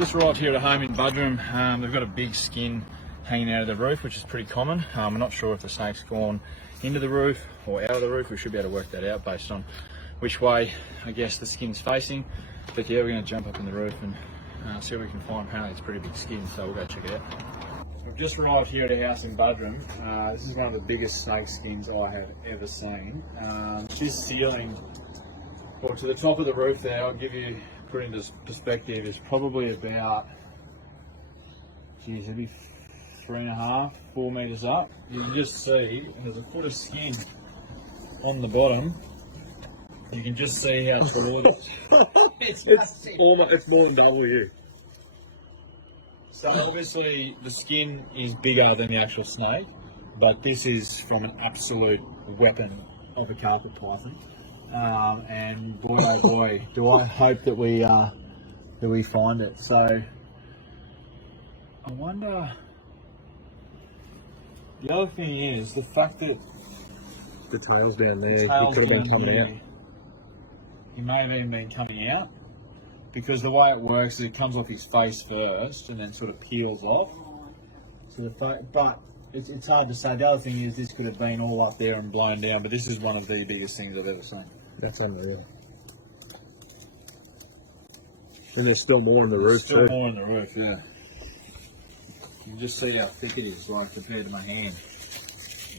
Just arrived here at home in Budrum. They've got a big skin hanging out of the roof, which is pretty common. I'm not sure if the snake's gone into the roof or out of the roof. We should be able to work that out based on which way, I guess, the skin's facing. But yeah, we're going to jump up in the roof and see what we can find. Apparently it's a pretty big skin, so we'll go check it out. We've just arrived here at a house in Budrum. This is one of the biggest snake skins I have ever seen. This ceiling, well, to the top of the roof there, I'll give you, put into perspective, is probably about, geez, it'd be 3.5, 4 meters up. You can just see, and there's a foot of skin on the bottom. You can just see how tall it is. It's more than double you. So obviously the skin is bigger than the actual snake, but this is from an absolute weapon of a carpet python. And boy oh boy, do I hope that we find it. So I wonder. The other thing is the fact that The tail's down there. tail's It could have been down coming there. out. He may have even been coming out, because the way it works is it comes off his face first and then sort of peels off. So but it's hard to say. The other thing is this could have been all up there and blown down, but this is one of the biggest things I've ever seen. That's unreal. And there's still more on the roof Still too. more on the roof, yeah. You can just see how thick it is, like compared to my hand.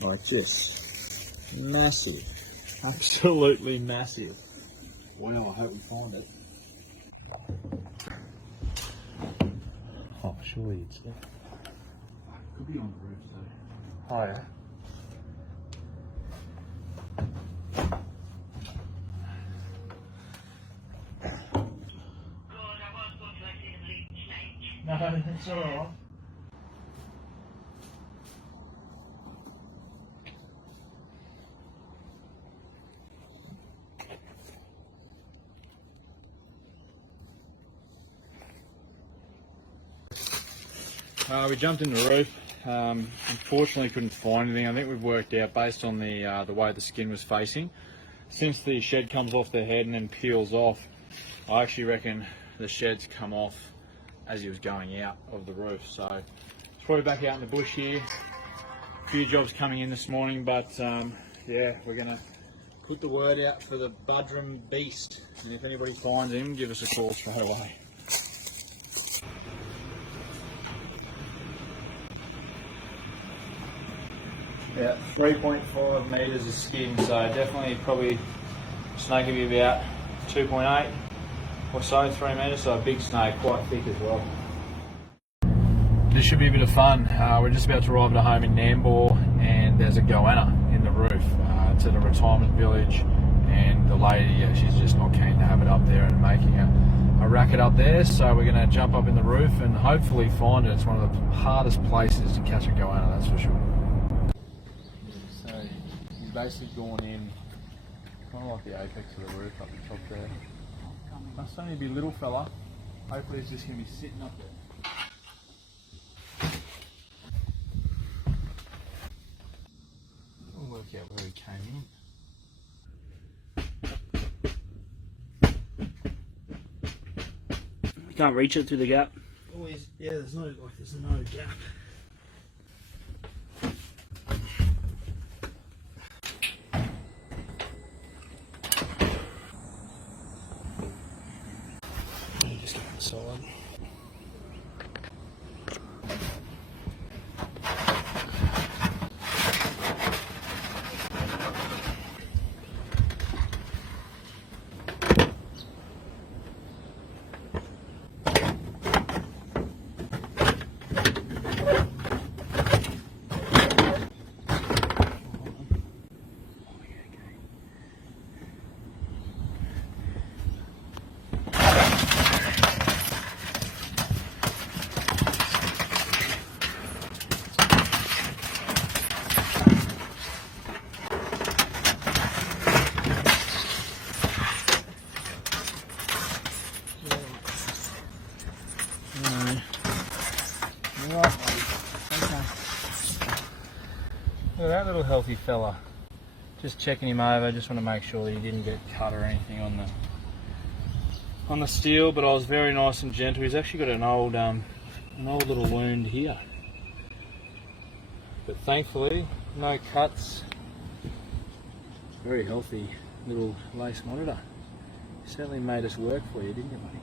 Like this. Massive. Absolutely massive. Well, I hope we find it. Oh, surely it's there. Could be on the roof though. Oh yeah. No, that's alright. We jumped in the roof. Unfortunately, couldn't find anything. I think we've worked out based on the way the skin was facing. Since the shed comes off the head and then peels off, I actually reckon the shed's come off as he was going out of the roof. So it's probably back out in the bush here. A few jobs coming in this morning, but yeah, we're gonna put the word out for the Budrum beast. And if anybody finds him, give us a call straight away. Yeah, 3.5 metres of skin, so definitely probably snake will be about 2.8 or so, 3 metres, so a big snake, quite thick as well. This should be a bit of fun. We're just about to arrive at a home in Nambour, and there's a goanna in the roof. It's at a retirement village, and the lady, she's just not keen to have it up there and making a racket up there, so we're going to jump up in the roof and hopefully find it. It's one of the hardest places to catch a goanna, that's for sure. So he's basically gone in, kind of like the apex of the roof up the top there. Must only be a little fella. Hopefully he's just going to be sitting up there. We'll work out where he came in. You can't reach it through the gap. Always, yeah, there's no gap. Just go inside. Look at that little healthy fella. Just checking him over, just want to make sure that he didn't get cut or anything on the steel, but I was very nice and gentle. He's actually got an old little wound here, but thankfully no cuts. Very healthy little lace monitor. Certainly made us work for you, didn't you, buddy?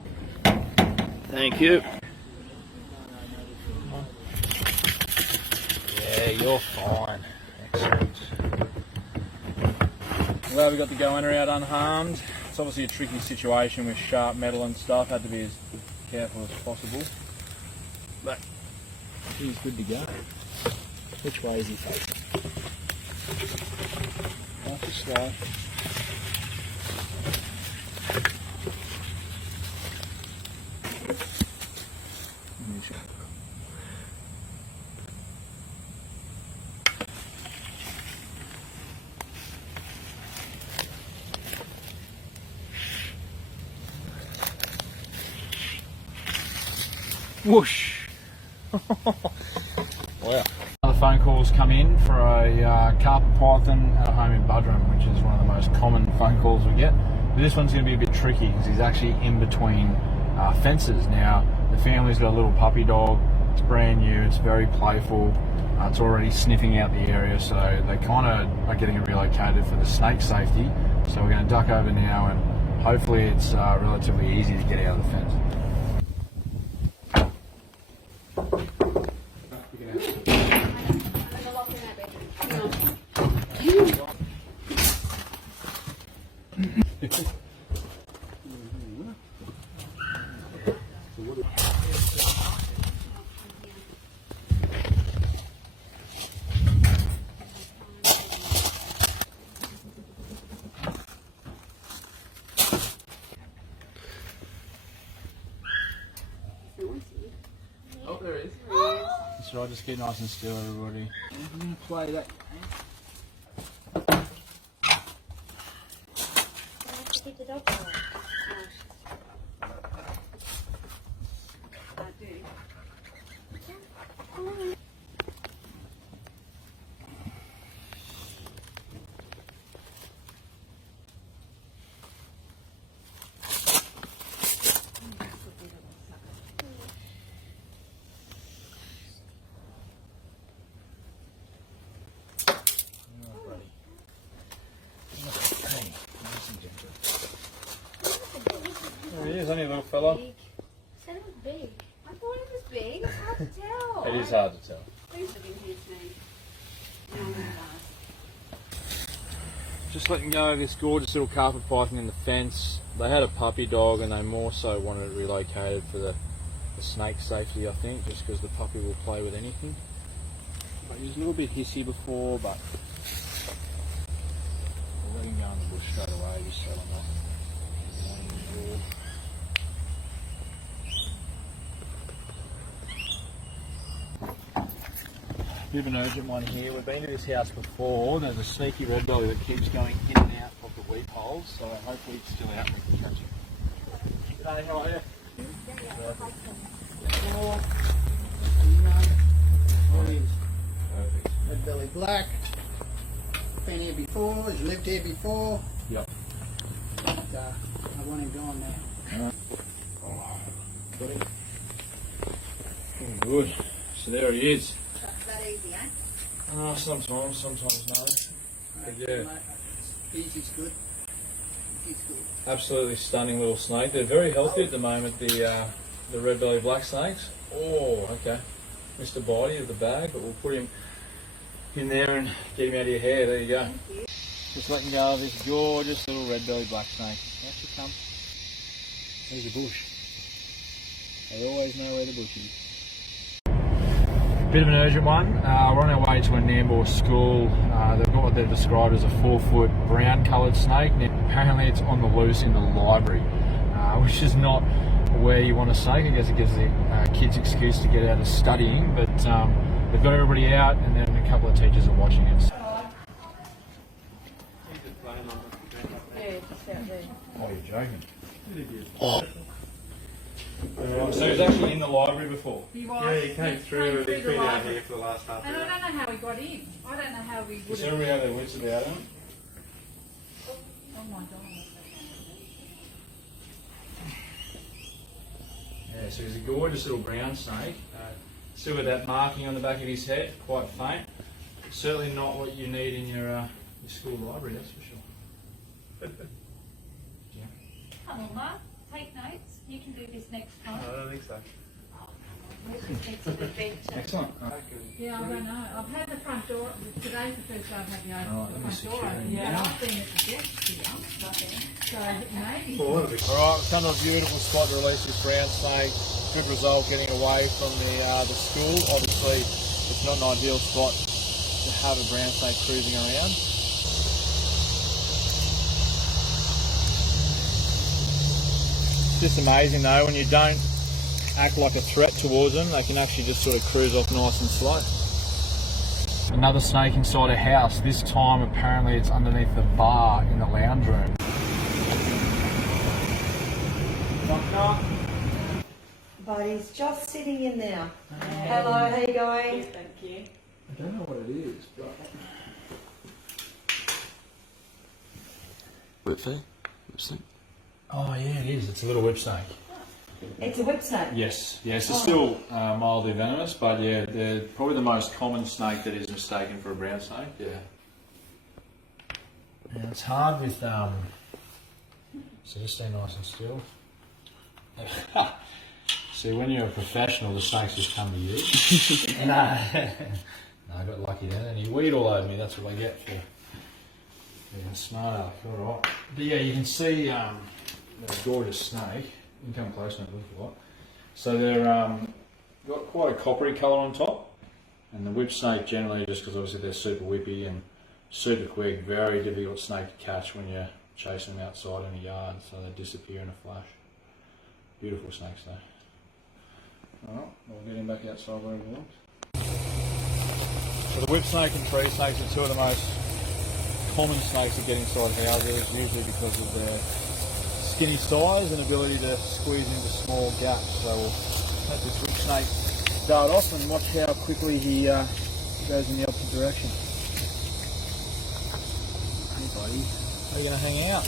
Thank you. Yeah, you're fine. Excellent. Well, we got the goanna out unharmed. It's obviously a tricky situation with sharp metal and stuff. Had to be as careful as possible. But he's good to go. Which way is he facing? Nice and slow. Whoosh! Wow. Another phone calls come in for a carpet python at a home in Budrum, which is one of the most common phone calls we get. But this one's going to be a bit tricky because he's actually in between fences. Now, the family's got a little puppy dog. It's brand new. It's very playful. It's already sniffing out the area, so they kind of are getting it relocated for the snake safety. So we're going to duck over now, and hopefully it's relatively easy to get out of the fence. Oh, there is. That's right, just get nice and still, everybody. I'm going to play that. Keep the dog quiet. I do. There he is, only a little fella. Big. Said it was big. I thought it was big. It's hard to tell. It is hard to tell. Who's living here today? No one does. Just letting go of this gorgeous little carpet python in the fence. They had a puppy dog and they more so wanted it relocated for the snake safety, I think, just because the puppy will play with anything. But he was a little bit hissy before, but we'll let him go in the bush straight away just so I'm not involved. Bit of an urgent one here. We've been to this house before. There's a sneaky red belly that keeps going in and out of the weep holes, so hopefully it's still out and we can catch it. G'day, how are you? Red belly black. Been here before. He's lived here before. Yep. But, I want him gone now. Got it. Oh, good. So there he is. That easy, eh? Sometimes no. But yeah, Easy's good. He's good. absolutely stunning little snake. They're very healthy at the moment, the red belly black snakes. Oh, okay. Missed a body of the bag, but we'll put him in there and get him out of your hair. There you go. Thank you. Just letting go of this gorgeous little red belly black snake. Out she comes. There's a bush. They always know where the bush is. Bit of an urgent one. We're on our way to a Nambour school. They've got what they've described as a 4-foot brown coloured snake. And apparently it's on the loose in the library, which is not where you want a snake. I guess it gives the kids excuse to get out of studying, but they've got everybody out and then a couple of teachers are watching it. Yeah, just out there. Oh, you're joking. Oh. So he was actually in the library before? He was. Yeah, he came through. He's been out library. here for the last half And hour. I don't know how he got in. I don't know how he would Does have. everybody have their wits about him? Oh my god. Yeah, so he's a gorgeous little brown snake. Still with that marking on the back of his head, quite faint. Certainly not what you need in your school library, that's for sure. Yeah. Come on, Mark, take notes. You can do this next time. I don't think so. Let's just get to the adventure. Excellent. Yeah, I don't know. I've had the front door. Today's the first day I've had the Alright, let me front door secure open. him Yeah, down. I've been at the desk here. Nothing. So maybe. Alright, we've come to a beautiful spot to release this brown snake. Good result getting away from the school. Obviously, it's not an ideal spot to have a brown snake cruising around. It's just amazing though, when you don't act like a threat towards them, they can actually just sort of cruise off nice and slow. Another snake inside a house. This time apparently it's underneath the bar in the lounge room. Knock knock. But he's just sitting in there. Hello, how you going? Thank you. I don't know what it is, but... Whip fee? Whip snake? Oh yeah, it is. It's a little whip snake. It's a whip snake. Yes, yes. It's still mildly venomous, but yeah, they're probably the most common snake that is mistaken for a brown snake. Yeah. And it's hard with so just stay nice and still. See, when you're a professional, the snakes just come to you. No, I got lucky then, and he weed all over me. That's what I get for being smart aleck. All right. But yeah, you can see the gorgeous snake. You can come close and have a look at what. So they're got quite a coppery colour on top, and the whip snake generally, just because obviously they're super whippy and super quick, very difficult snake to catch when you're chasing them outside in a yard, so they disappear in a flash. Beautiful snakes though. Alright, we'll get him back outside where he belongs. So the whip snake and tree snakes are two of the most common snakes that get inside houses, usually because of their skinny size and ability to squeeze into small gaps. So we'll let this whip snake start off and watch how quickly he goes in the opposite direction. Hey buddy, are you going to hang out?